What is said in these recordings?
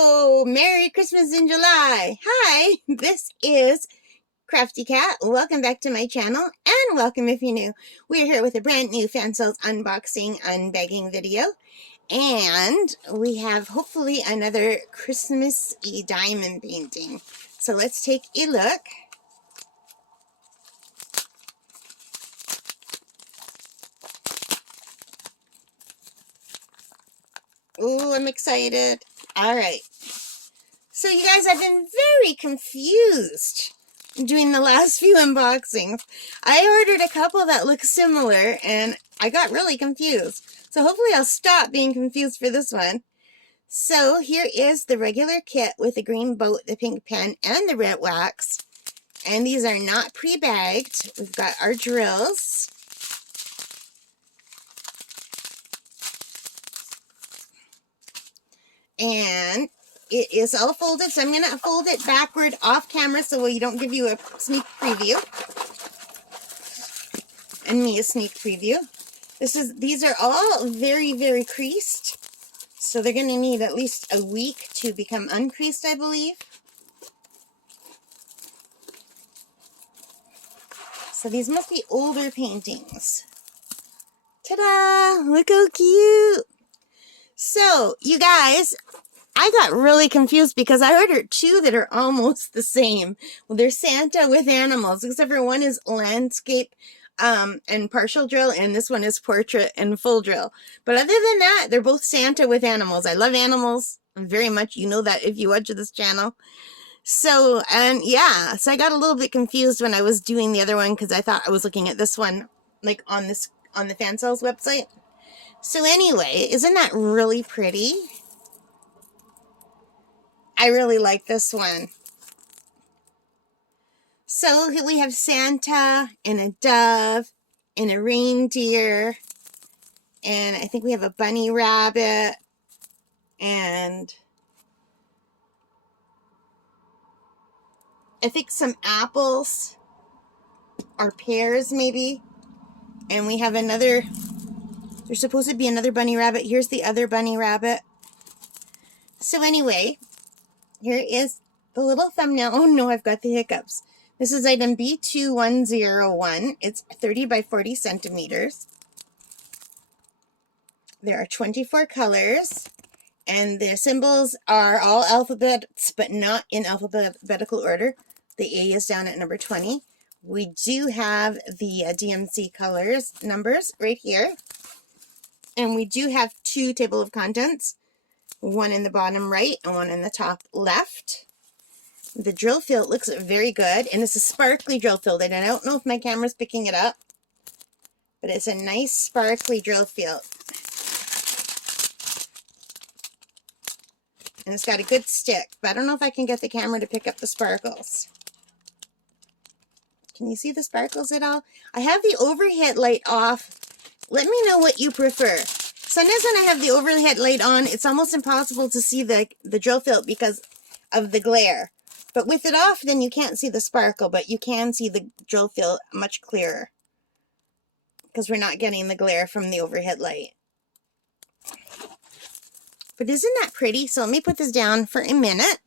Hello, Merry Christmas in July. Hi, this is Crafty Cat. Welcome back to my channel, and welcome if you're new. We're here with a brand new Fansells unboxing, unbagging video, and we have hopefully another Christmas-y diamond painting. So let's take a look. Ooh, I'm excited. All right. So you guys, I've been very confused doing the last few unboxings. I ordered a couple that look similar and I got really confused. So hopefully I'll stop being confused for this one. So here is the regular kit with the green boat, the pink pen, and the red wax. And these are not pre-bagged. We've got our drills. And it is all folded, so I'm going to fold it backward off camera so we don't give you a sneak preview. And me a sneak preview. These are all very, very creased. So they're going to need at least a week to become uncreased, I believe. So these must be older paintings. Ta-da! Look how cute! So, you guys, I got really confused because I ordered two that are almost the same. Well, they're Santa with animals, except for one is landscape and partial drill, and this one is portrait and full drill. But other than that, they're both Santa with animals. I love animals very much. You know that if you watch this channel. So, and yeah, so I got a little bit confused when I was doing the other one because I thought I was looking at this one like on the Fansells website. So anyway, isn't that really pretty? I really like this one. So we have Santa and a dove and a reindeer, and I think we have a bunny rabbit, and I think some apples or pears maybe, and we have another, there's supposed to be another bunny rabbit. Here's the other bunny rabbit. So anyway, here is the little thumbnail. Oh no, I've got the hiccups. This is item B2101. It's 30 by 40 centimeters. There are 24 colors, and the symbols are all alphabets, but not in alphabetical order. The A is down at number 20. We do have the DMC colors numbers right here. And we do have two table of contents, one in the bottom right and one in the top left. The drill field looks very good, and it's a sparkly drill field, and I don't know if my camera's picking it up, but it's a nice sparkly drill field. And it's got a good stick, but I don't know if I can get the camera to pick up the sparkles. Can you see the sparkles at all? I have the overhead light off. Let me know what you prefer. Sometimes when I have the overhead light on, it's almost impossible to see the drill field because of the glare. But with it off, then you can't see the sparkle, but you can see the drill field much clearer because we're not getting the glare from the overhead light. But isn't that pretty? So let me put this down for a minute.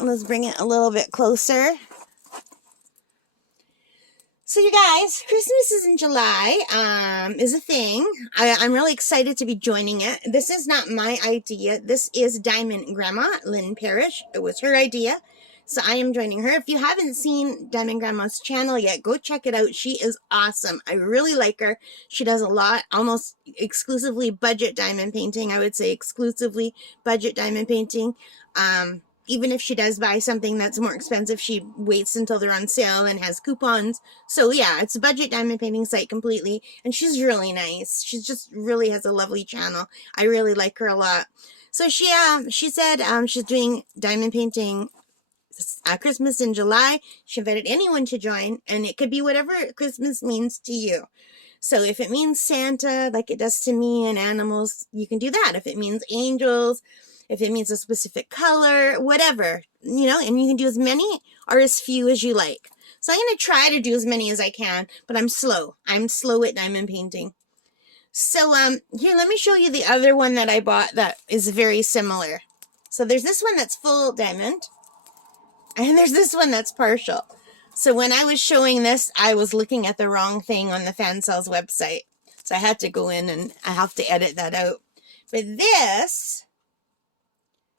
Let's bring it a little bit closer. So you guys, Christmas is in July, is a thing. I'm really excited to be joining it. This is not my idea. This is Diamond Grandma, Lynn Parrish. It was her idea. So I am joining her. If you haven't seen Diamond Grandma's channel yet, go check it out. She is awesome. I really like her. She does a lot, almost exclusively budget diamond painting. I would say exclusively budget diamond painting. Even if she does buy something that's more expensive, she waits until they're on sale and has coupons. So yeah, it's a budget diamond painting site completely. And she's really nice. She just really has a lovely channel. I really like her a lot. So she said she's doing diamond painting Christmas in July. She invited anyone to join, and it could be whatever Christmas means to you. So if it means Santa, like it does to me, and animals, you can do that. If it means angels, if it means a specific color, whatever, you know, and you can do as many or as few as you like. So I'm going to try to do as many as I can, but I'm slow. I'm slow at diamond painting. So here, let me show you the other one that I bought that is very similar. So there's this one that's full diamond, and there's this one that's partial. So when I was showing this, I was looking at the wrong thing on the Fansells website. So I had to go in and I have to edit that out. But this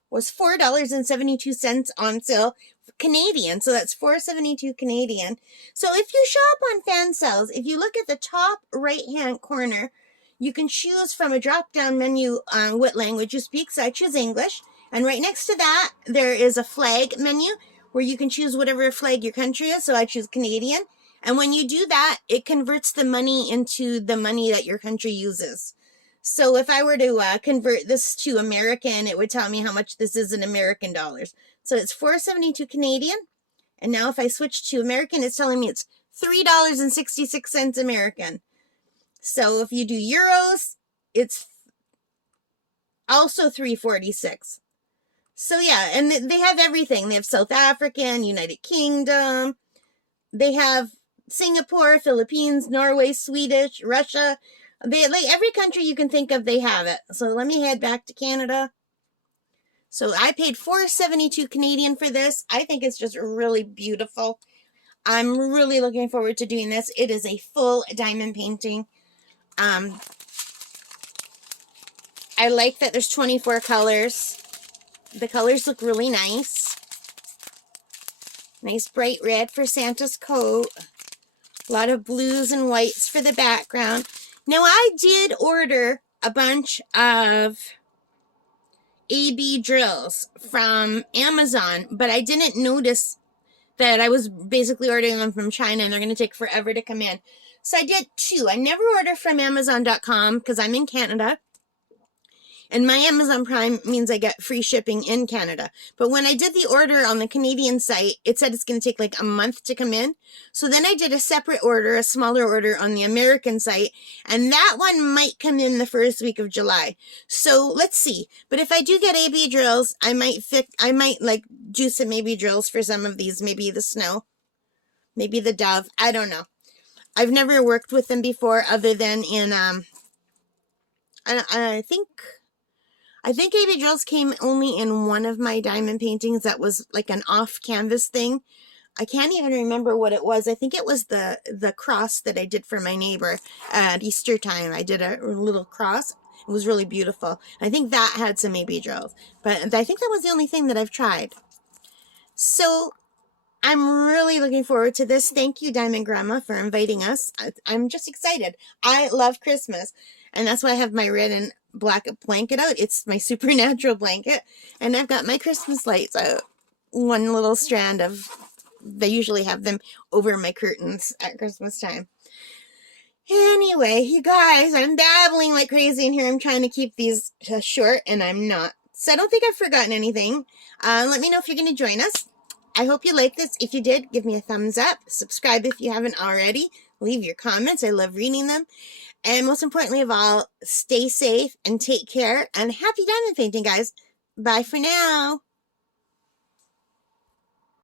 was $4.72 on sale Canadian. So that's $4.72 Canadian. So if you shop on Fansells, if you look at the top right-hand corner, you can choose from a drop-down menu on what language you speak. So I choose English. And right next to that, there is a flag menu where you can choose whatever flag your country is. So I choose Canadian. And when you do that, it converts the money into the money that your country uses. So if I were to convert this to American, it would tell me how much this is in American dollars. So it's $4.72 Canadian. And now if I switch to American, it's telling me it's $3.66 American. So if you do euros, it's also $3.46. So yeah, and they have everything. They have South African, United Kingdom. They have Singapore, Philippines, Norway, Swedish, Russia. They like every country you can think of, they have it. So let me head back to Canada. So I paid $4.72 Canadian for this. I think it's just really beautiful. I'm really looking forward to doing this. It is a full diamond painting. I like that there's 24 colors. The colors look really nice. Nice bright red for Santa's coat. A lot of blues and whites for the background. Now, I did order a bunch of AB drills from Amazon, but I didn't notice that I was basically ordering them from China, and they're going to take forever to come in. So I did two. I never order from Amazon.com because I'm in Canada. And my Amazon Prime means I get free shipping in Canada. But when I did the order on the Canadian site, it said it's going to take like a month to come in. So then I did a separate order, a smaller order on the American site. And that one might come in the first week of July. So let's see. But if I do get AB drills, I might like do some AB drills for some of these. Maybe the snow, maybe the dove. I don't know. I've never worked with them before other than in, I think AB drills came only in one of my diamond paintings that was like an off-canvas thing. I can't even remember what it was. I think it was the cross that I did for my neighbor at Easter time. I did a little cross. It was really beautiful. I think that had some AB drills. But I think that was the only thing that I've tried. So I'm really looking forward to this. Thank you, Diamond Grandma, for inviting us. I'm just excited. I love Christmas. And that's why I have my red and black blanket out. It's my supernatural blanket. And I've got my Christmas lights out. One little strand of, they usually have them over my curtains at Christmas time. Anyway, you guys, I'm babbling like crazy in here. I'm trying to keep these short, and I'm not. So I don't think I've forgotten anything. Let me know if you're going to join us. I hope you like this. If you did, give me a thumbs up. Subscribe if you haven't already. Leave your comments. I love reading them. And most importantly of all, stay safe and take care. And happy diamond painting, guys. Bye for now.